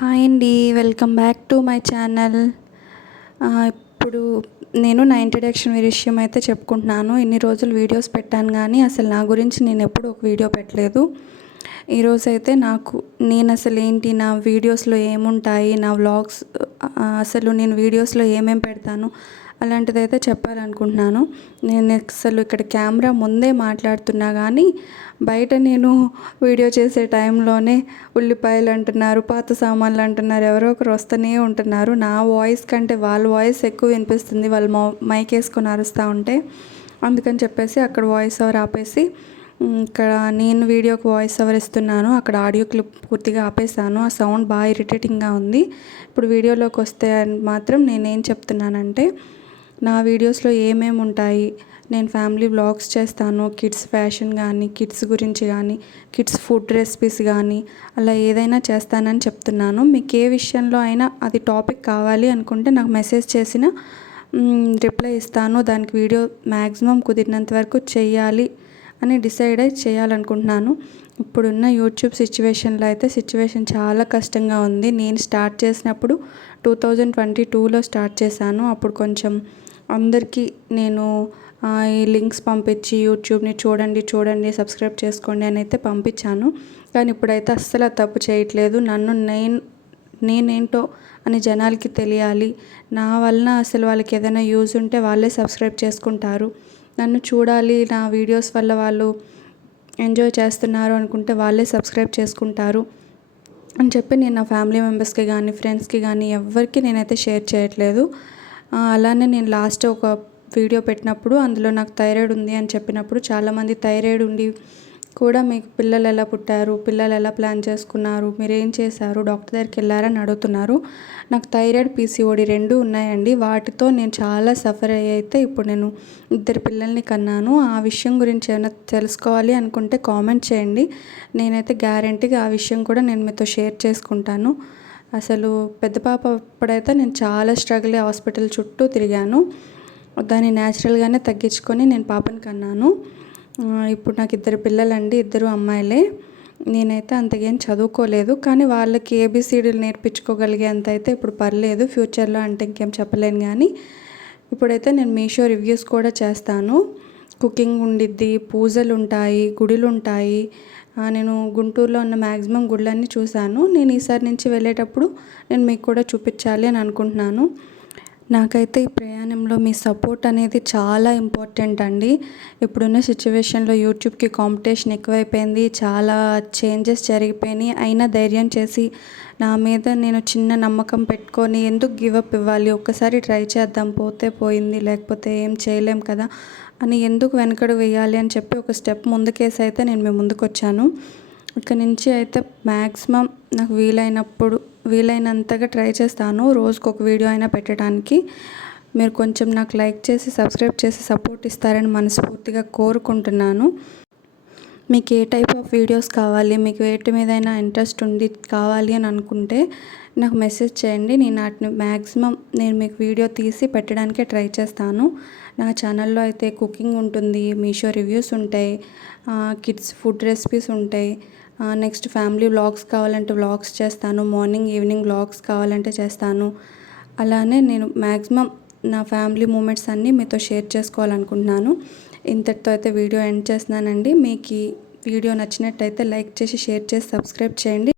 Hi అండి, welcome back to my channel. ఇప్పుడు నేను నా ఇంట్రడక్షన్ విషయం అయితే చెప్పుకుంటున్నాను. ఇన్ని రోజులు వీడియోస్ పెట్టాను కానీ అసలు నా గురించి నేను ఎప్పుడు ఒక వీడియో పెట్టలేదు. ఈరోజైతే నేను అసలు ఏంటి, నా వీడియోస్లో ఏముంటాయి, నా వ్లాగ్స్, అసలు నేను వీడియోస్లో ఏమేమి పెడతాను అలాంటిదైతే చెప్పాలనుకుంటున్నాను. నేను అసలు ఇక్కడ కెమెరా ముందే మాట్లాడుతున్నా కానీ బయట నేను వీడియో చేసే టైంలోనే ఉల్లిపాయలు అంటున్నారు, పాత సామాన్లు అంటున్నారు, ఎవరో ఒకరు వస్తూనే ఉంటున్నారు. నా వాయిస్ కంటే వాళ్ళ వాయిస్ ఎక్కువ వినిపిస్తుంది, వాళ్ళు మైక్ వేసుకొని అరుస్తూ ఉంటే. అందుకని చెప్పేసి అక్కడ వాయిస్ ఓవర్ ఆపేసి ఇక్కడ నేను వీడియోకి వాయిస్ ఓవర్ ఇస్తున్నాను. అక్కడ ఆడియో క్లిప్ పూర్తిగా ఆపేసాను. ఆ సౌండ్ బాగా ఇరిటేటింగ్గా ఉంది. ఇప్పుడు వీడియోలోకి వస్తే మాత్రం నేనేం చెప్తున్నానంటే, నా వీడియోస్లో ఏమేమి ఉంటాయి, నేను ఫ్యామిలీ వ్లాగ్స్ చేస్తాను, కిడ్స్ ఫ్యాషన్ కానీ, కిడ్స్ గురించి కానీ, కిడ్స్ ఫుడ్ రెసిపీస్ కానీ, అలా ఏదైనా చేస్తానని చెప్తున్నాను. మీకు ఏ విషయంలో అయినా అది టాపిక్ కావాలి అనుకుంటే నాకు మెసేజ్ చేసిన రిప్లై ఇస్తాను. దానికి వీడియో మ్యాక్సిమం కుదిరినంత వరకు చెయ్యాలి అని డిసైడ్ అయి చేయాలనుకుంటున్నాను. ఇప్పుడున్న యూట్యూబ్ సిచ్యువేషన్లో అయితే సిచ్యువేషన్ చాలా కష్టంగా ఉంది. నేను స్టార్ట్ చేసినప్పుడు 2022లో స్టార్ట్ చేశాను. అప్పుడు కొంచెం అందరికీ నేను ఈ లింక్స్ పంపించి యూట్యూబ్ని చూడండి సబ్స్క్రైబ్ చేసుకోండి అని అయితే పంపించాను. కానీ ఇప్పుడైతే అస్సలు తప్పు చేయట్లేదు. నేనేంటో అని జనాలకి తెలియాలి. నా వలన అసలు వాళ్ళకి ఏదైనా యూజ్ ఉంటే వాళ్ళే సబ్స్క్రైబ్ చేసుకుంటారు. నన్ను చూడాలి, నా వీడియోస్ వల్ల వాళ్ళు ఎంజాయ్ చేస్తున్నారు అనుకుంటే వాళ్ళే సబ్స్క్రైబ్ చేసుకుంటారు అని చెప్పి నేను నా ఫ్యామిలీ మెంబర్స్కి కానీ, ఫ్రెండ్స్కి కానీ ఎవరికి నేనైతే షేర్ చేయట్లేదు. అలానే నేను లాస్ట్ ఒక వీడియో పెట్టినప్పుడు అందులో నాకు థైరాయిడ్ ఉంది అని చెప్పినప్పుడు చాలామంది థైరాయిడ్ ఉండి కూడా మీకు పిల్లలు ఎలా పుట్టారు, పిల్లలు ఎలా ప్లాన్ చేసుకున్నారు, మీరు ఏం చేశారు, డాక్టర్ దగ్గరికి వెళ్ళారని అడుగుతున్నారు. నాకు థైరాయిడ్, పీసీఓడి 2 ఉన్నాయండి. వాటితో నేను చాలా సఫర్ అయితే ఇప్పుడు నేను 2 పిల్లల్ని కన్నాను. ఆ విషయం గురించి ఏమైనా తెలుసుకోవాలి అనుకుంటే కామెంట్ చేయండి. నేనైతే గ్యారెంటీగా ఆ విషయం కూడా నేను మీతో షేర్ చేసుకుంటాను. అసలు పెద్ద పాప అప్పుడైతే నేను చాలా స్ట్రగుల్ అయ్యి హాస్పిటల్ చుట్టూ తిరిగాను. దాన్ని న్యాచురల్గానే తగ్గించుకొని నేను పాపని కన్నాను. ఇప్పుడు నాకు 2 పిల్లలండి, 2 అమ్మాయిలే. నేనైతే అంతగేం చదువుకోలేదు, కానీ వాళ్ళకి ఏబిసిడీలు నేర్పించుకోగలిగేంత అయితే ఇప్పుడు పర్లేదు. ఫ్యూచర్లో అంటే ఇంకేం చెప్పలేను. కానీ ఇప్పుడైతే నేను మీషో రివ్యూస్ కూడా చేస్తాను. కుకింగ్ ఉండిద్ది, పూజలు ఉంటాయి, గుడులు ఉంటాయి. నేను గుంటూరులో ఉన్న మ్యాక్సిమం గుళ్ళన్నీ చూశాను. నేను ఈసారి నుంచి వెళ్ళేటప్పుడు నేను మీకు కూడా చూపించాలి అని అనుకుంటున్నాను. నాకైతే ఈ ప్రయాణంలో మీ సపోర్ట్ అనేది చాలా ఇంపార్టెంట్ అండి. ఇప్పుడున్న సిచ్యువేషన్లో యూట్యూబ్కి కాంపిటీషన్ ఎక్కువైపోయింది, చాలా చేంజెస్ జరిగిపోయినాయి. అయినా ధైర్యం చేసి నా మీద నేను చిన్న నమ్మకం పెట్టుకొని ఎందుకు గివప్ ఇవ్వాలి, ఒక్కసారి ట్రై చేద్దాం, పోతే పోయింది, లేకపోతే ఏం చేయలేం కదా అని ఎందుకు వెనకడు వేయాలి అని చెప్పి ఒక స్టెప్ ముందుకేసి అయితే నేను మీ ముందుకు వచ్చాను. ఇక్కడ నుంచి అయితే మ్యాక్సిమం నాకు వీలైనంతగా ట్రై చేస్తాను రోజుకు ఒక వీడియో అయినా పెట్టడానికి. మీరు కొంచెం నాకు లైక్ చేసి సబ్స్క్రైబ్ చేసి సపోర్ట్ ఇస్తారని మనస్ఫూర్తిగా కోరుకుంటున్నాను. మీకు ఏ టైప్ ఆఫ్ వీడియోస్ కావాలి, మీకు వేటి మీదైనా ఇంట్రెస్ట్ ఉండి కావాలి అని అనుకుంటే నాకు మెసేజ్ చేయండి. నేను వాటిని మ్యాక్సిమం నేను మీకు వీడియో తీసి పెట్టడానికే ట్రై చేస్తాను. నా ఛానల్లో అయితే కుకింగ్ ఉంటుంది, మీషో రివ్యూస్ ఉంటాయి, కిడ్స్ ఫుడ్ రెసిపీస్ ఉంటాయి, నెక్స్ట్ ఫ్యామిలీ వ్లాగ్స్ కావాలంటే వ్లాగ్స్ చేస్తాను, మార్నింగ్ ఈవినింగ్ వ్లాగ్స్ కావాలంటే చేస్తాను. అలానే నేను మ్యాక్సిమం నా ఫ్యామిలీ మూమెంట్స్ అన్నీ మీతో షేర్ చేసుకోవాలనుకుంటున్నాను. ఇంతటితో అయితే వీడియో ఎండ్ చేస్తున్నానండి. మీకు ఈ వీడియో నచ్చినట్టయితే లైక్ చేసి షేర్ చేసి సబ్స్క్రైబ్ చేయండి.